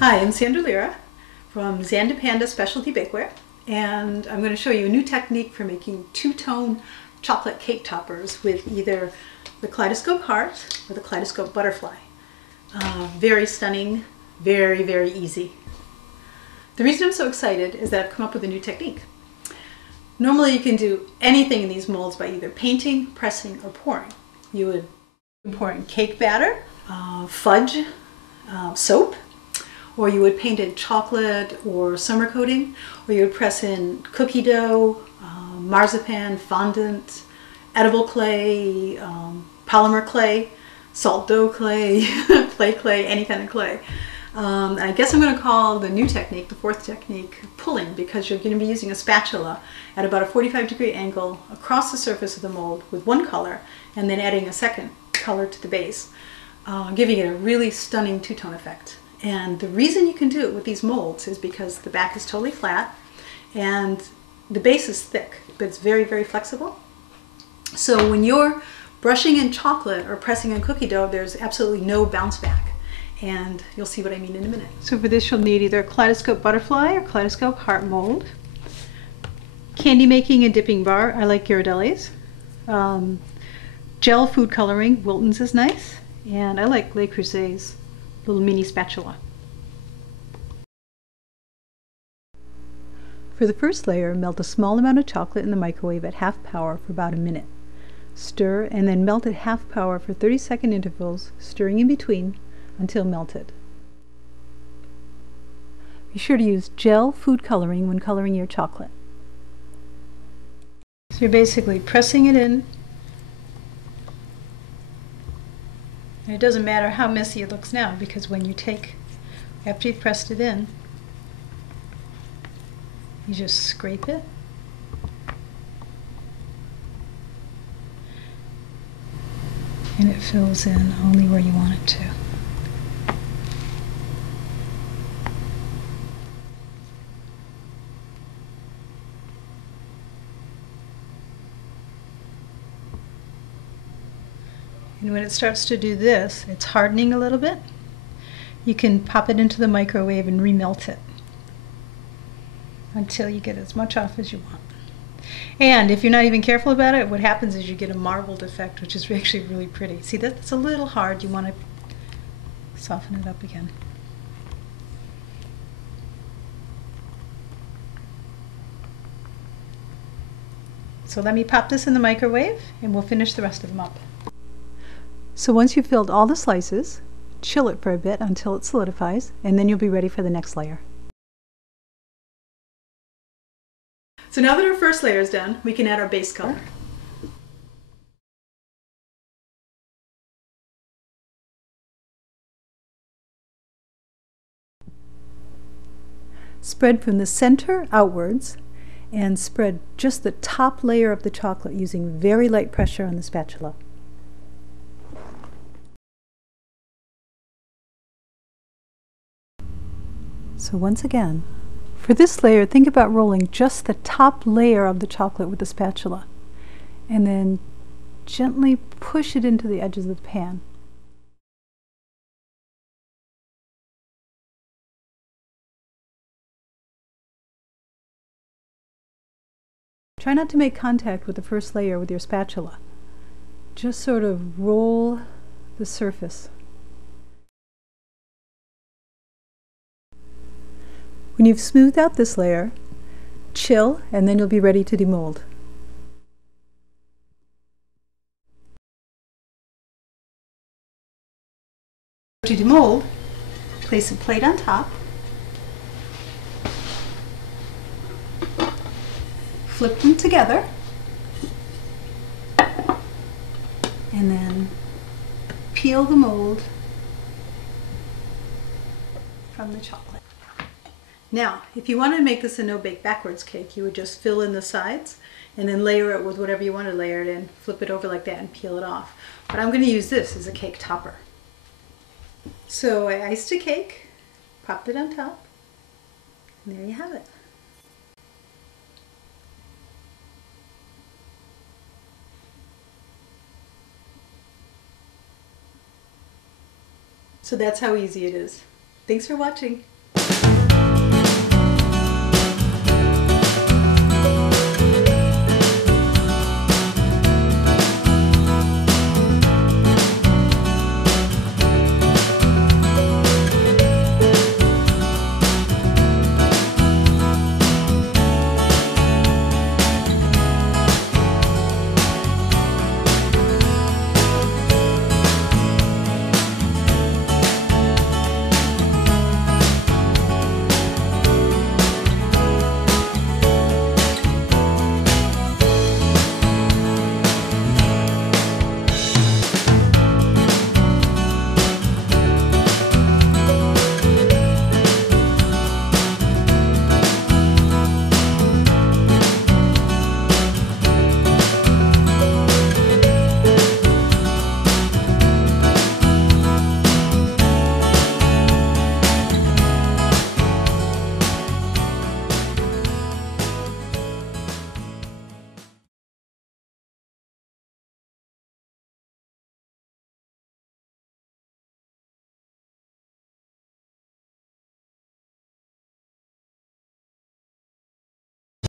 Hi, I'm Sandra Lira from ZANDA PANDA Specialty Bakeware, and I'm going to show you a new technique for making two-tone chocolate cake toppers with either the Kaleidoscope Heart or the Kaleidoscope Butterfly. Very stunning, very, very easy. The reason I'm so excited is that I've come up with a new technique. Normally you can do anything in these molds by either painting, pressing, or pouring. You would pour in cake batter, fudge, soap, or you would paint in chocolate or summer coating, or you would press in cookie dough, marzipan, fondant, edible clay, polymer clay, salt dough clay, play clay, any kind of clay. I guess I'm going to call the new technique, the fourth technique, pulling, because you're going to be using a spatula at about a 45-degree angle across the surface of the mold with one color, and then adding a second color to the base, giving it a really stunning two-tone effect. And the reason you can do it with these molds is because the back is totally flat and the base is thick, but it's very, very flexible. So when you're brushing in chocolate or pressing in cookie dough, there's absolutely no bounce back. And you'll see what I mean in a minute. So for this you'll need either a Kaleidoscope Butterfly or Kaleidoscope Heart mold, candy making and dipping bar, I like Ghirardelli's, gel food coloring, Wilton's is nice, and I like Le Creuset's little mini spatula. For the first layer, melt a small amount of chocolate in the microwave at half power for about a minute. Stir and then melt at half power for 30-second intervals, stirring in between until melted. Be sure to use gel food coloring when coloring your chocolate. So you're basically pressing it in. And it doesn't matter how messy it looks now, because when you take, after you've pressed it in, you just scrape it. And it fills in only where you want it to. And when it starts to do this, it's hardening a little bit. You can pop it into the microwave and remelt it until you get as much off as you want. And if you're not even careful about it, what happens is you get a marbled effect, which is actually really pretty. See, that's a little hard. You want to soften it up again. So let me pop this in the microwave and we'll finish the rest of them up. So once you've filled all the slices, chill it for a bit until it solidifies, and then you'll be ready for the next layer. So now that our first layer is done, we can add our base color. Spread from the center outwards and spread just the top layer of the chocolate using very light pressure on the spatula. So once again, for this layer, think about rolling just the top layer of the chocolate with the spatula, and then gently push it into the edges of the pan. Try not to make contact with the first layer with your spatula. Just sort of roll the surface. When you've smoothed out this layer, chill, and then you'll be ready to demold. To demold, place a plate on top, flip them together, and then peel the mold from the chocolate. Now, if you wanted to make this a no-bake backwards cake, you would just fill in the sides and then layer it with whatever you want to layer it in, flip it over like that and peel it off. But I'm going to use this as a cake topper. So I iced a cake, popped it on top, and there you have it. So that's how easy it is. Thanks for watching.